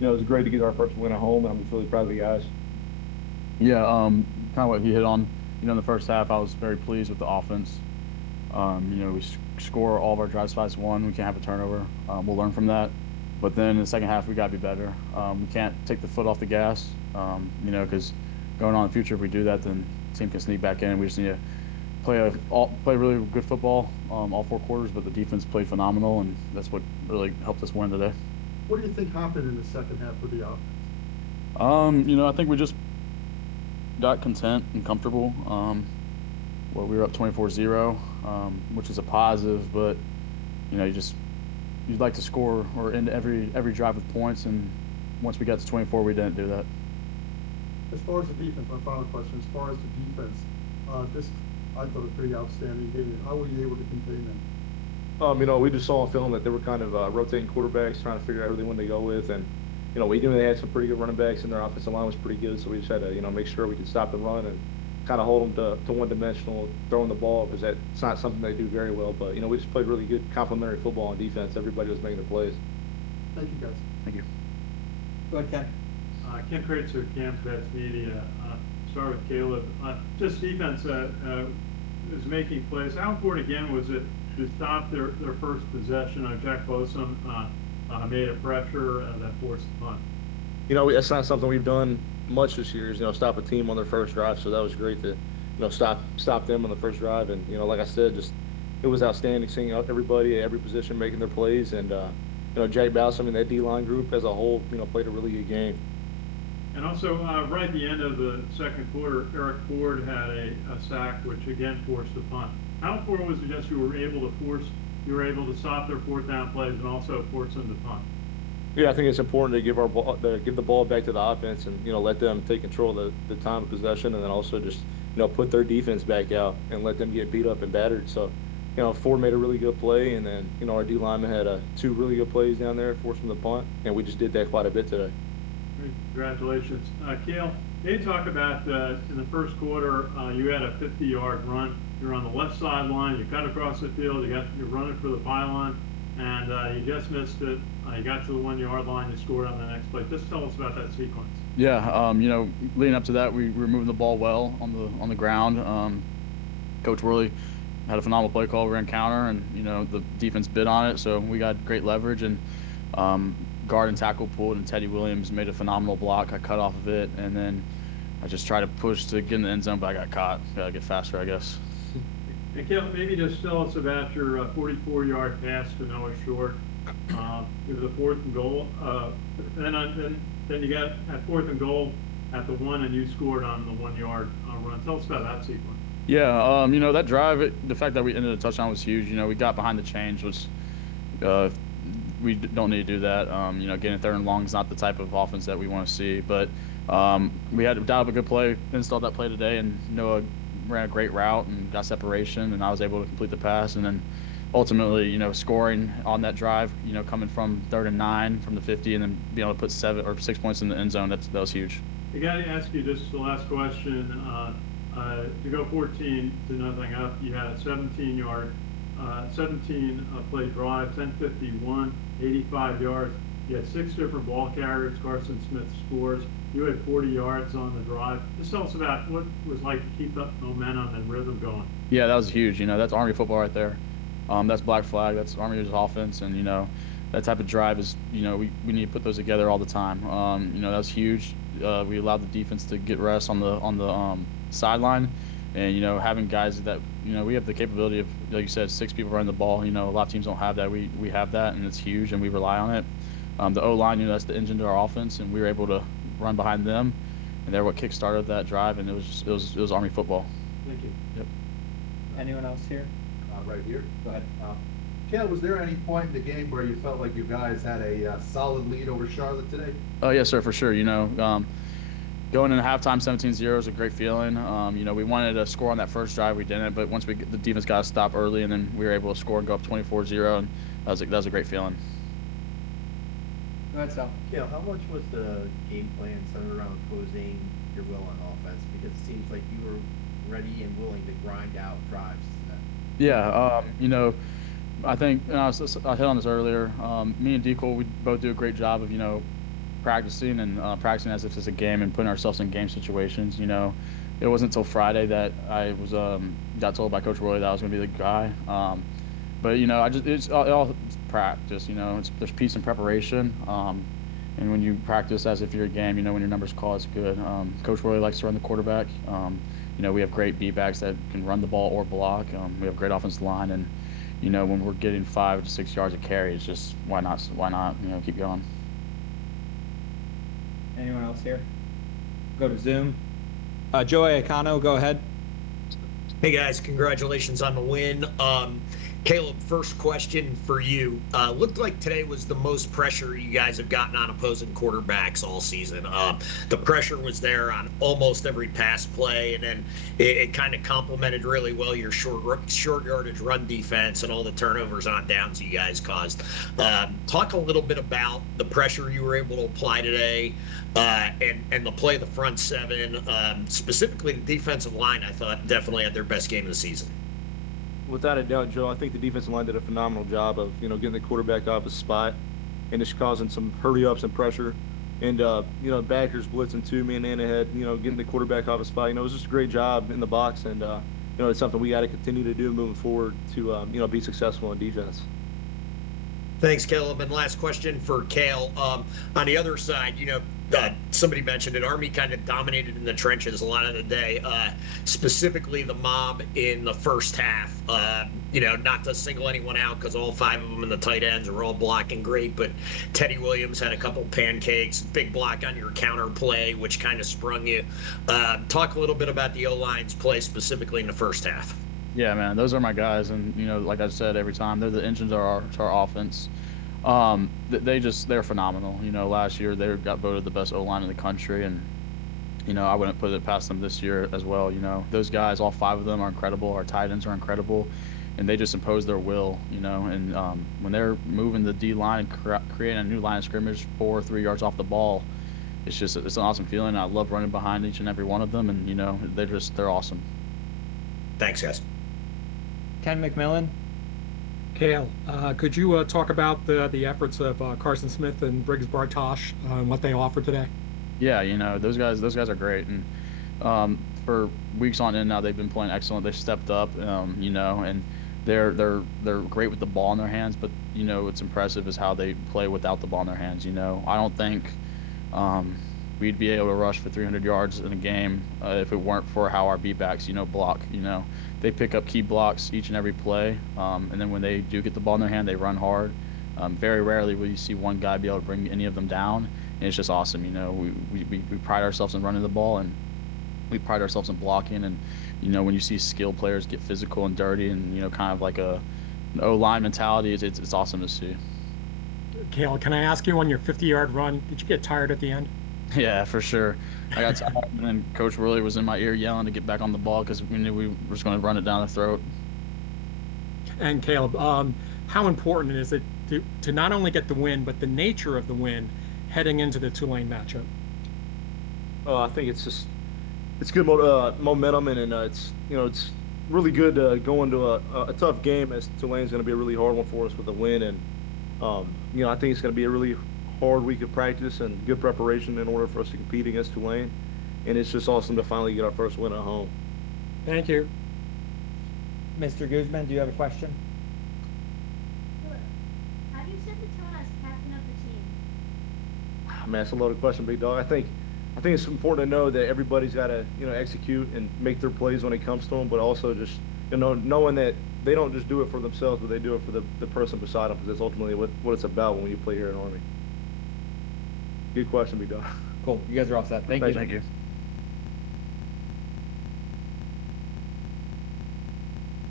It was great to get our first win at home, and I'm just really proud of the guys. Yeah, kind of what he hit on. In the first half, I was very pleased with the offense. We score all of our drives 5-1. We can't have a turnover. We'll learn from that. But then in the second half, we got to be better. We can't take the foot off the gas, because going on in the future, if we do that, then the team can sneak back in. We just need to play really good football all 4 quarters, but the defense played phenomenal, and that's what really helped us win today. What do you think happened in the second half for the offense? I think we just got content and comfortable. We were up 24-0, which is a positive, but you'd like to score or end every drive with points, and once we got to 24, we didn't do that. As far as the defense, my final question, as far as the defense, just I thought a pretty outstanding game. How were you able to contain them? We just saw on film that they were kind of rotating quarterbacks, trying to figure out who they wanted to go with, and we knew they had some pretty good running backs, and their offensive line was pretty good. So we just had to make sure we could stop the run and kind of hold them to one dimensional throwing the ball because that's not something they do very well. But we just played really good complementary football on defense. Everybody was making their plays. Thank you, guys. Thank you. Go ahead, Ken. Ken Kreitzer, Camp Vets Media. Start with Caleb. Just defense is making plays. How important again was it to stop their first possession? Jack Bosom made a pressure that forced the punt. That's not something we've done much this year. Is stop a team on their first drive. So that was great to stop them on the first drive. And like I said, just it was outstanding seeing everybody at every position making their plays. And Jack Baus, that D line group as a whole, played a really good game. And also, right at the end of the second quarter, Eric Ford had a sack, which again forced the punt. How important was it just you were able to stop their fourth down plays and also force them to punt? Yeah, I think it's important to give the ball back to the offense and let them take control of the time of possession, and then also just put their defense back out and let them get beat up and battered. So Ford made a really good play, and then our D lineman had two really good plays down there, forcing the punt, and we just did that quite a bit today. Congratulations. Cale, can you talk about in the first quarter, you had a 50-yard run. You're on the left sideline. You cut across the field. You're running for the pylon, and you just missed it. You got to the 1 yard line. You scored on the next play. Just tell us about that sequence. Yeah, leading up to that, we were moving the ball well on the ground. Coach Worley had a phenomenal play call. We ran counter, and the defense bid on it, so we got great leverage. And guard and tackle pulled, and Teddy Williams made a phenomenal block. I cut off of it, and then I just tried to push to get in the end zone, but I got caught. Gotta get faster, I guess. And Cale, maybe just tell us about your 44-yard pass to Noah Short. It was a fourth and goal. Then you got at fourth and goal at the 1, and you scored on the 1 yard run. Tell us about that sequence. Yeah, that drive, the fact that we ended a touchdown was huge. We got behind the chains, which we don't need to do that. Getting third and long is not the type of offense that we want to see. But we had to dial up a good play, installed that play today, and Noah ran a great route and got separation, and I was able to complete the pass. And then ultimately, scoring on that drive, coming from 3rd and 9 from the 50, and then being able to put 7 or 6 points in the end zone, that was huge. I got to ask you just the last question. To go 14-0 up, you had a 17 play drive, 10:51, 85 yards. You had 6 different ball carriers. Carson Smith scores. You had 40 yards on the drive. Just tell us about what it was like to keep that momentum and rhythm going. Yeah, that was huge. That's Army football right there. That's Black Flag. That's Army's offense, and that type of drive is we need to put those together all the time. That was huge. We allowed the defense to get rest on the sideline, and having guys that we have the capability of, like you said, 6 people running the ball. A lot of teams don't have that. We have that, and it's huge, and we rely on it. The O line, that's the engine to our offense, and we were able to run behind them, and they're what kick-started that drive, and it was Army football. Thank you. Yep. Anyone else here? Right here. Go ahead. Cale, was there any point in the game where you felt like you guys had a solid lead over Charlotte today? Oh, yes, sir, for sure. Going into halftime 17-0 is a great feeling. We wanted to score on that first drive. We didn't, but once the defense got a stop early, and then we were able to score and go up 24-0, and that was a great feeling. Go ahead, Sal. Cale, how much was the game plan centered around imposing your will on offense? Because it seems like you were ready and willing to grind out drives today. Yeah, I think I hit on this earlier. Me and Decole, we both do a great job of practicing and practicing as if it's a game and putting ourselves in game situations. You know, it wasn't until Friday that I was got told by Coach Roy that I was going to be the guy. But you know, it's practice. You know, there's peace in preparation. And when you practice as if you're a game, you know, when your numbers call, it's good. Coach Roy likes to run the quarterback. You know, we have great B-backs that can run the ball or block. We have great offensive line, and you know, when we're getting 5 to 6 yards of carry, it's just why not? You know, keep going. Anyone else here? Go to Zoom. Joe Iacano, go ahead. Hey guys, congratulations on the win. Caleb, first question for you. Looked like today was the most pressure you guys have gotten on opposing quarterbacks all season. The pressure was there on almost every pass play, and then it kind of complemented really well your short yardage run defense and all the turnovers on downs you guys caused. Talk a little bit about the pressure you were able to apply today, and the play of the front seven, specifically the defensive line. I thought definitely had their best game of the season. Without a doubt, Joe, I think the defensive line did a phenomenal job of, you know, getting the quarterback off his spot and just causing some hurry-ups and pressure. And, you know, backers blitzing too, me and Anna had, you know, getting the quarterback off his spot. You know, it was just a great job in the box, and, you know, it's something we got to continue to do moving forward to, you know, be successful in defense. Thanks, Caleb. And last question for Cale. On the other side, you know, somebody mentioned it. Army kind of dominated in the trenches a lot of the day. Specifically, the mob in the first half. You know, not to single anyone out because all 5 of them in the tight ends are all blocking great. But Teddy Williams had a couple pancakes, big block on your counter play, which kind of sprung you. Talk a little bit about the O-line's play specifically in the first half. Yeah, man, those are my guys, and you know, like I said every time, they're the engines of our offense. They're phenomenal. You know, last year they got voted the best O-line in the country, and you know, I wouldn't put it past them this year as well. You know, those guys, all 5 of them are incredible. Our tight ends are incredible, and they just impose their will. You know, and when they're moving the D line and creating a new line of scrimmage 4 or 3 yards off the ball, it's an awesome feeling. I love running behind each and every one of them, and you know, they're awesome. Thanks, guys. Ken McMillan. Cale, could you talk about the efforts of Carson Smith and Briggs Bartosh and what they offered today? Yeah, you know, those guys are great, and for weeks on end now they've been playing excellent. They've stepped up, you know, and they're great with the ball in their hands. But you know, what's impressive is how they play without the ball in their hands. You know, I don't think we'd be able to rush for 300 yards in a game if it weren't for how our beatbacks, you know, block. You know, they pick up key blocks each and every play, and then when they do get the ball in their hand, they run hard. Very rarely will you see one guy be able to bring any of them down, and it's just awesome. You know, we pride ourselves in running the ball, and we pride ourselves in blocking. And you know, when you see skilled players get physical and dirty, and you know, kind of like an O-line mentality, it's awesome to see. Cale, can I ask you, on your 50-yard run, did you get tired at the end? Yeah, for sure. I got tired, and then Coach really was in my ear yelling to get back on the ball because we knew we were just going to run it down the throat. And Caleb, how important is it to not only get the win, but the nature of the win heading into the Tulane matchup? I think it's good momentum, and it's, you know, it's really good go into a tough game, as Tulane's going to be a really hard one for us with a win. And you know, I think it's going to be a really hard week of practice and good preparation in order for us to compete against Tulane. And it's just awesome to finally get our first win at home. Thank you. Mr. Guzman, do you have a question? Sure. How do you set the tone as captain of the team? Man, that's a loaded question, big dog. I think it's important to know that everybody's got to, you know, execute and make their plays when it comes to them, but also just, you know, knowing that they don't just do it for themselves, but they do it for the person beside them, because that's ultimately what it's about when you play here in Army. Good question, big dog. Cool. You guys are all set. Thank you. Thank you.